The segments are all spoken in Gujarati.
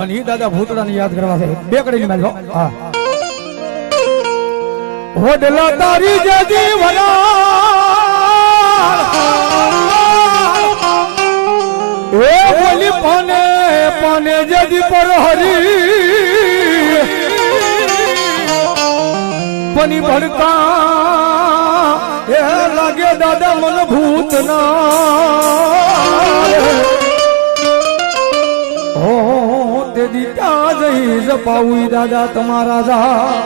અને ઈ દાદા ભૂતડાને યાદ કરવા છે બે કડીની મેલ હા હોડલા તારી જજી વના એ બોલી પાને પાને જજી પર હરી પની ભડકા એ લાગે દાદા મન ભૂતના ઓ તે દીતા જઈ જપાવી દાદા તમારા જા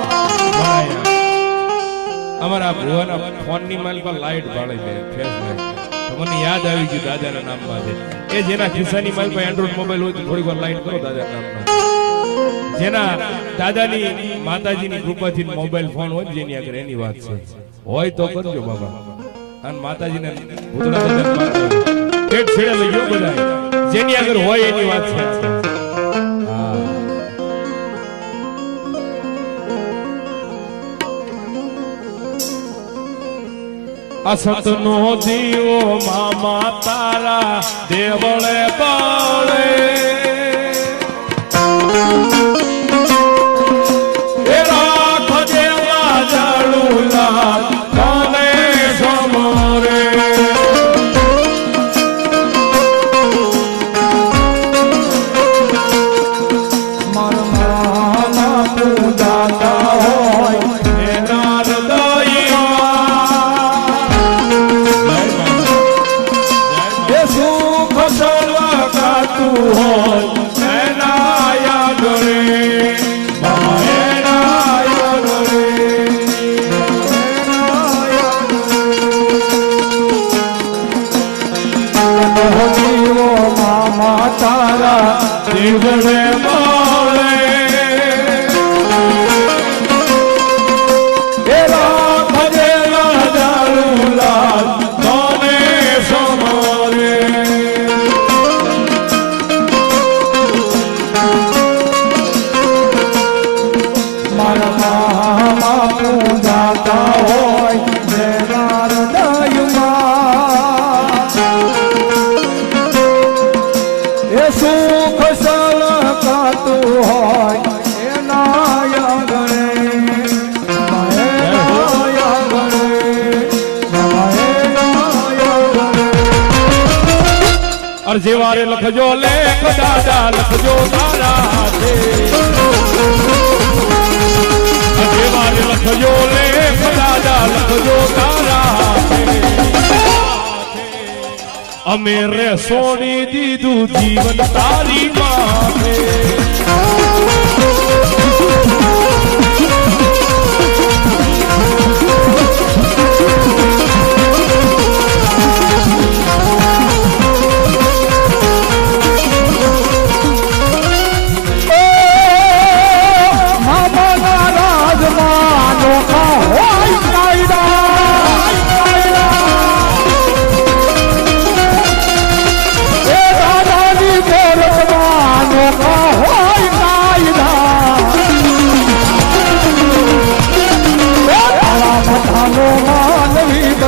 અમારા ભુવાના ફોનની માલ પર લાઈટ ભાળે છે ફેસ લાઈટ મને યાદ આવી ગયું દાદાના નામમાં છે એ જેના ખિસ્સાની માલ પર એન્ડ્રોઇડ મોબાઈલ હોય તો થોડીક વાર લાઈટ કરો દાદાના નામમાં જેના દાદાની માતાજીની કૃપાથી મોબાઈલ ફોન હોય જેની આગળ એની વાત છે હોય તો કરજો બાબા અને માતાજીને ભૂતળા દાદા પેટ છેડે લઈ ગયો બધા જેની આગળ હોય એની વાત છે અસતનો દીવો મામા તારા દેવળે બાળે એ રાખ દેવા જાળુલા કાને સમરે મારા મામા પૂજાતા હોય એના હૃદય દીવડે બાળે એ રાખ દેવા જાળુલા કાને સમરે મારા મામા પૂજાતા હોય દેવા હૃદયમાં એ સુખ સલકાતું હોય એના યાગણે અરજે વારે લખજો લેખ દાદા લખજો તારા હાથે અરજે વારે લખજો લેખ દાદા લખજો તારા હાથે અમે રે સોની દીધું જીવન તારી માથે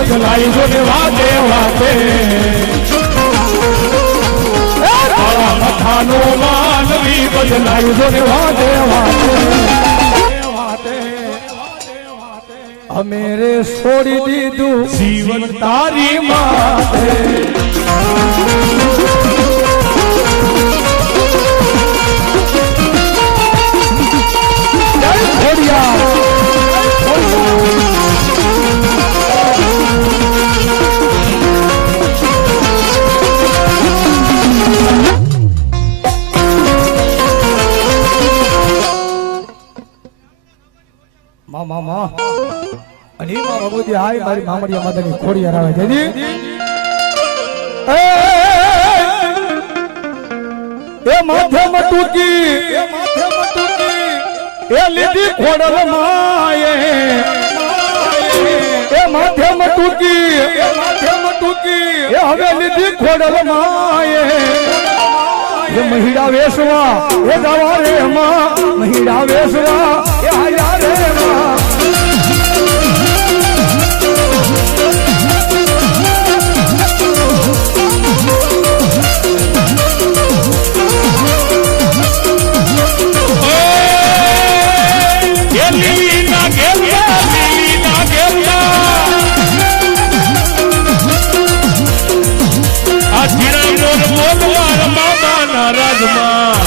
બદલાઈ જો ને વાતે વાતે તારા મથાનો માનવી બદલાઈ જો ને વાતે વાતે અમે રે છોડી દીધું જીવન તારી માથે મામા અને એમાં ભગવતી હાય મારી મામડિયા માતાની ખોડિયાર આવે દીદી એ માથે મટુકી એ લીધી ખોડલ માએ એ માથે મટુકી એ હવે લીધી ખોડલ માએ એ મહિડા વેસવા એ જવા રે માં મહિડા વેસવા એ આયા રે માં ઝીણા મોર બોલવા મામાના રાજમાં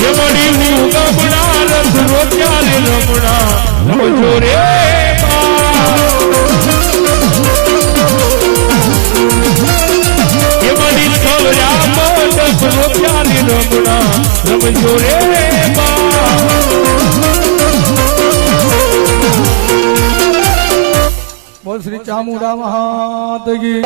એ વળી હું ગમણા રથ રોક્યા રે રમણા રમજો રે બા. એ વળી સવર્યા મંડપ રોક્યા રે રમણા રમજો રે બા. બોલ શ્રી ચામુંડા મહાદેવ કી